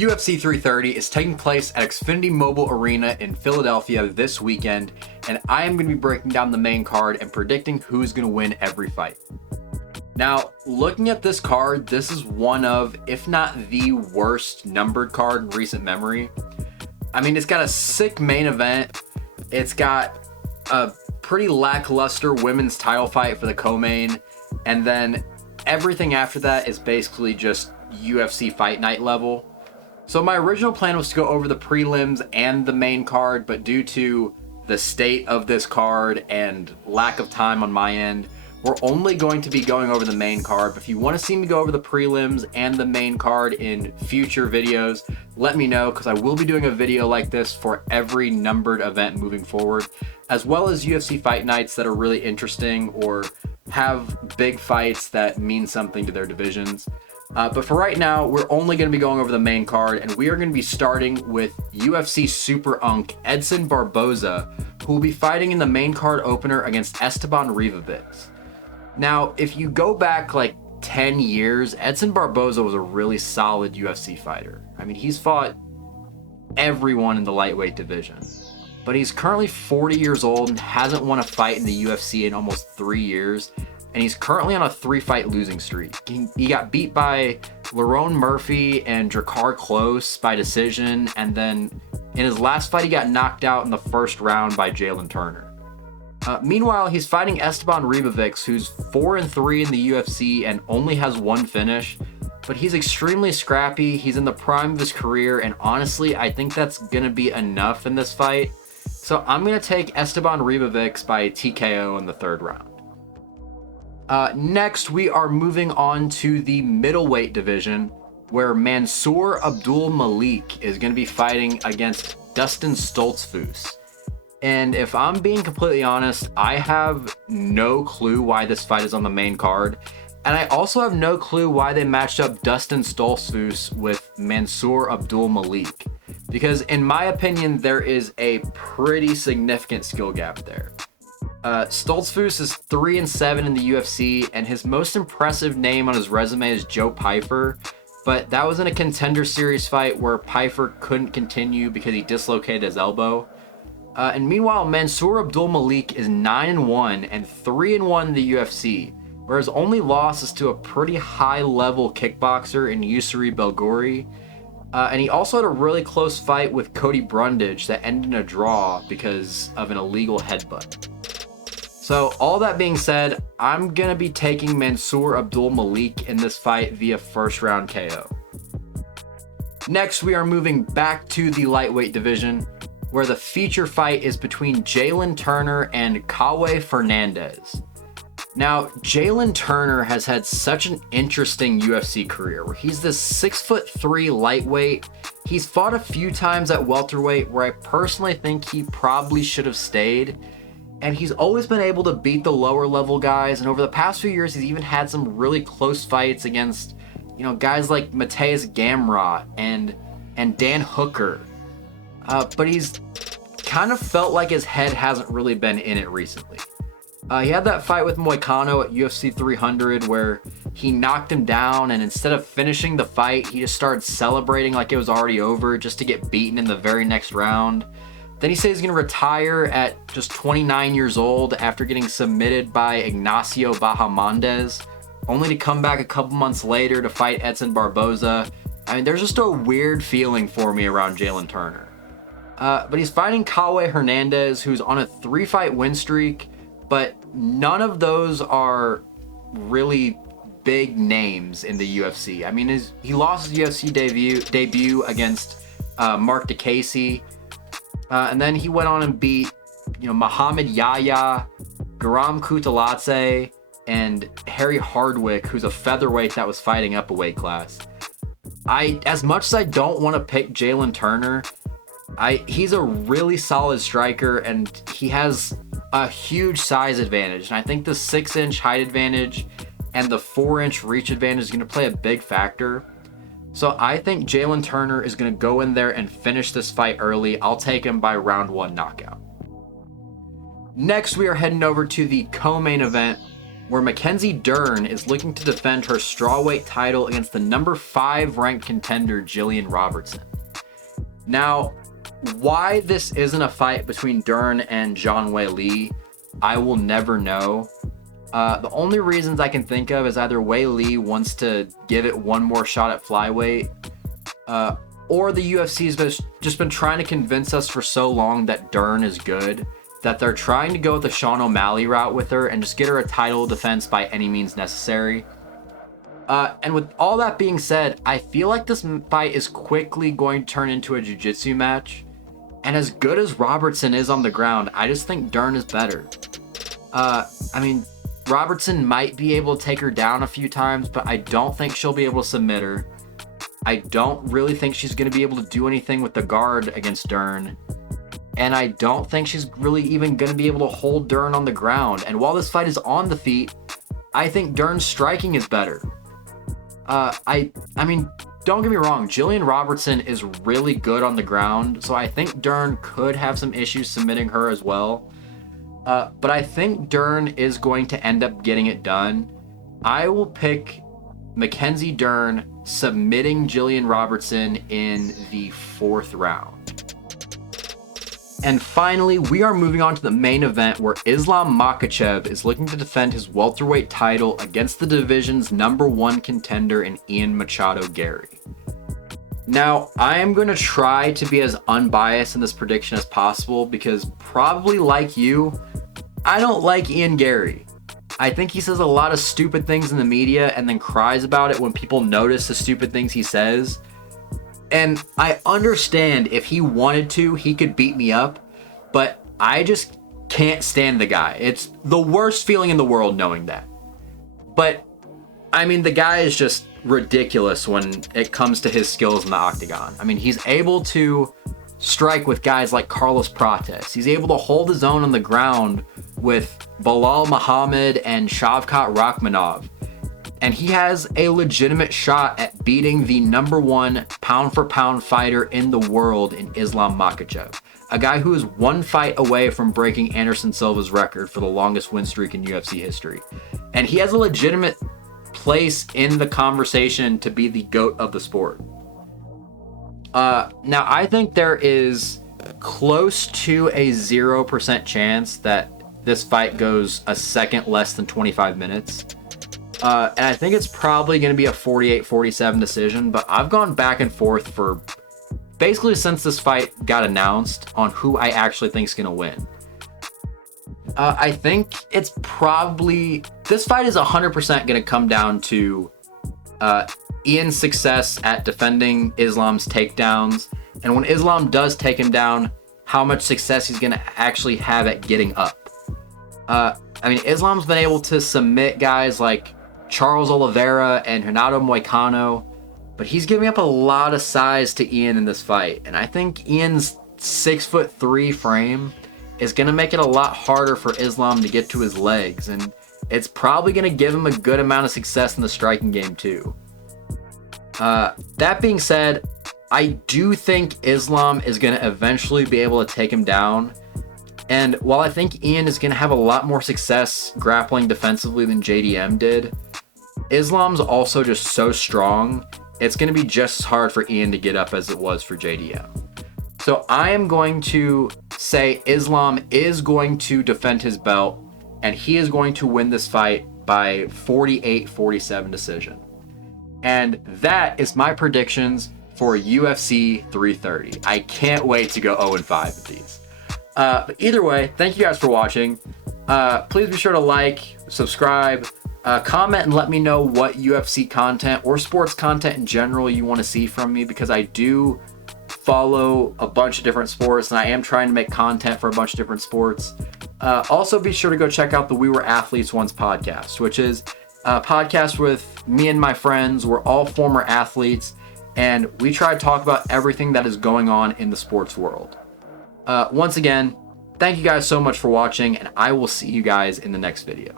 UFC 330 is taking place at Xfinity Mobile Arena in Philadelphia this weekend, and I am going to be breaking down the main card and predicting who's going to win every fight. Now, looking at this card, this is one of, if not the worst numbered card in recent memory. I mean, it's got a sick main event. It's got a pretty lackluster women's title fight for the co-main, and then everything after that is basically just UFC Fight Night level. So my original plan was to go over the prelims and the main card, but due to the state of this card and lack of time on my end, we're only going to be going over the main card. But if you want to see me go over the prelims and the main card in future videos, let me know, because I will be doing a video like this for every numbered event moving forward, as well as UFC Fight Nights that are really interesting or have big fights that mean something to their divisions. But for right now, we're only going to be going over the main card, and we are going to be starting with UFC Super Unk Edson Barboza, who will be fighting in the main card opener against Esteban Ribovics. Now, if you go back like 10 years, Edson Barboza was a really solid UFC fighter. I mean, he's fought everyone in the lightweight division, but he's currently 40 years old and hasn't won a fight in the UFC in almost 3 years. And he's currently on a 3-fight losing streak. He got beat by Lerone Murphy and Drakkar Klose by decision, and then in his last fight he got knocked out in the first round by Jalin Turner. Meanwhile, he's fighting Esteban Ribovics, who's 4-3 in the UFC and only has one finish, but he's extremely scrappy. He's in the prime of his career, and honestly, I think that's gonna be enough in this fight. So I'm gonna take Esteban Ribovics by TKO in the third round. Next, we are moving on to the middleweight division, where Mansur Abdul-Malik is going to be fighting against Dustin Stoltzfus. And if I'm being completely honest, I have no clue why this fight is on the main card. And I also have no clue why they matched up Dustin Stoltzfus with Mansur Abdul-Malik. Because in my opinion, there is a pretty significant skill gap there. Stoltzfus is 3-7 in the UFC, and his most impressive name on his resume is Joe Pyfer, but that was in a Contender Series fight where Pyfer couldn't continue because he dislocated his elbow. And meanwhile, Mansur Abdul-Malik is 9-1 and 3-1 in the UFC, where his only loss is to a pretty high-level kickboxer in Yusri Belgori. And he also had a really close fight with Cody Brundage that ended in a draw because of an illegal headbutt. So all that being said, I'm going to be taking Mansur Abdul-Malik in this fight via first round KO. Next, we are moving back to the lightweight division, where the feature fight is between Jalin Turner and Kaue Fernandes. Now, Jalin Turner has had such an interesting UFC career, where he's this 6'3" lightweight. He's fought a few times at welterweight, where I personally think he probably should have stayed. And he's always been able to beat the lower level guys. And over the past few years, he's even had some really close fights against, guys like Mateus Gamrot and Dan Hooker. But he's kind of felt like his head hasn't really been in it recently. He had that fight with Moicano at UFC 300 where he knocked him down, and instead of finishing the fight, he just started celebrating like it was already over just to get beaten in the very next round. Then he says he's going to retire at just 29 years old after getting submitted by Ignacio Bahamondes, only to come back a couple months later to fight Edson Barboza. I mean, there's just a weird feeling for me around Jalin Turner. But he's fighting Kaue Fernandes, who's on a 3-fight win streak, but none of those are really big names in the UFC. I mean, he lost his UFC debut against Mark DeCasey. And then he went on and beat, Muhammad Yahya, Garam Kutaladze, and Harry Hardwick, who's a featherweight that was fighting up a weight class. As much as I don't want to pick Jalin Turner, he's a really solid striker, and he has a huge size advantage. And I think the 6-inch height advantage and the 4-inch reach advantage is going to play a big factor. So I think Jalin Turner is going to go in there and finish this fight early. I'll take him by round 1 knockout. Next, we are heading over to the co-main event, where Mackenzie Dern is looking to defend her strawweight title against the number 5 ranked contender, Gillian Robertson. Now, why this isn't a fight between Dern and Zhang Weili, I will never know. The only reasons I can think of is either Weili wants to give it one more shot at flyweight, or the UFC has just been trying to convince us for so long that Dern is good, that they're trying to go the Sean O'Malley route with her and just get her a title defense by any means necessary. And with all that being said, I feel like this fight is quickly going to turn into a jiu-jitsu match. And as good as Robertson is on the ground, I just think Dern is better. I mean, Robertson might be able to take her down a few times, but I don't think she'll be able to submit her. I don't really think she's going to be able to do anything with the guard against Dern. And I don't think she's really even going to be able to hold Dern on the ground. And while this fight is on the feet, I think Dern's striking is better. I mean, don't get me wrong, Gillian Robertson is really good on the ground, so I think Dern could have some issues submitting her as well. But I think Dern is going to end up getting it done. I will pick Mackenzie Dern submitting Gillian Robertson in the 4th round. And finally, we are moving on to the main event where Islam Makhachev is looking to defend his welterweight title against the division's number 1 contender in Ian Machado Garry. Now, I am going to try to be as unbiased in this prediction as possible because probably like you, I don't like Ian Garry. I think he says a lot of stupid things in the media and then cries about it when people notice the stupid things he says. And I understand if he wanted to, he could beat me up, but I just can't stand the guy. It's the worst feeling in the world knowing that. But, I mean, the guy is just ridiculous when it comes to his skills in the octagon. I mean, he's able to strike with guys like Carlos Prates. He's able to hold his own on the ground with Bilal Muhammad and Shavkat Rakhmonov. And he has a legitimate shot at beating the number 1 pound-for-pound fighter in the world in Islam Makhachev, a guy who is 1 fight away from breaking Anderson Silva's record for the longest win streak in UFC history. And he has a legitimate place in the conversation to be the GOAT of the sport. Now, I think there is close to a 0% chance that this fight goes a second less than 25 minutes. And I think it's probably going to be a 48-47 decision, but I've gone back and forth for basically since this fight got announced on who I actually think is going to win. I think it's probably, this fight is 100% going to come down to Ian's success at defending Islam's takedowns, and when Islam does take him down, how much success he's going to actually have at getting up. I mean, Islam's been able to submit guys like Charles Oliveira and Renato Moicano, but he's giving up a lot of size to Ian in this fight. And I think Ian's 6'3" frame is going to make it a lot harder for Islam to get to his legs. And it's probably going to give him a good amount of success in the striking game too. That being said, I do think Islam is going to eventually be able to take him down. And while I think Ian is going to have a lot more success grappling defensively than JDM did, Islam's also just so strong, it's going to be just as hard for Ian to get up as it was for JDM. So I am going to say Islam is going to defend his belt, and he is going to win this fight by 48-47 decision. And that is my predictions for UFC 330. I can't wait to go 0-5 with these. But either way, thank you guys for watching. Please be sure to like, subscribe, comment, and let me know what UFC content or sports content in general you want to see from me, because I do follow a bunch of different sports and I am trying to make content for a bunch of different sports. Also, be sure to go check out the We Were Athletes Once podcast, which is a podcast with me and my friends. We're all former athletes, and we try to talk about everything that is going on in the sports world. Once again, thank you guys so much for watching, and I will see you guys in the next video.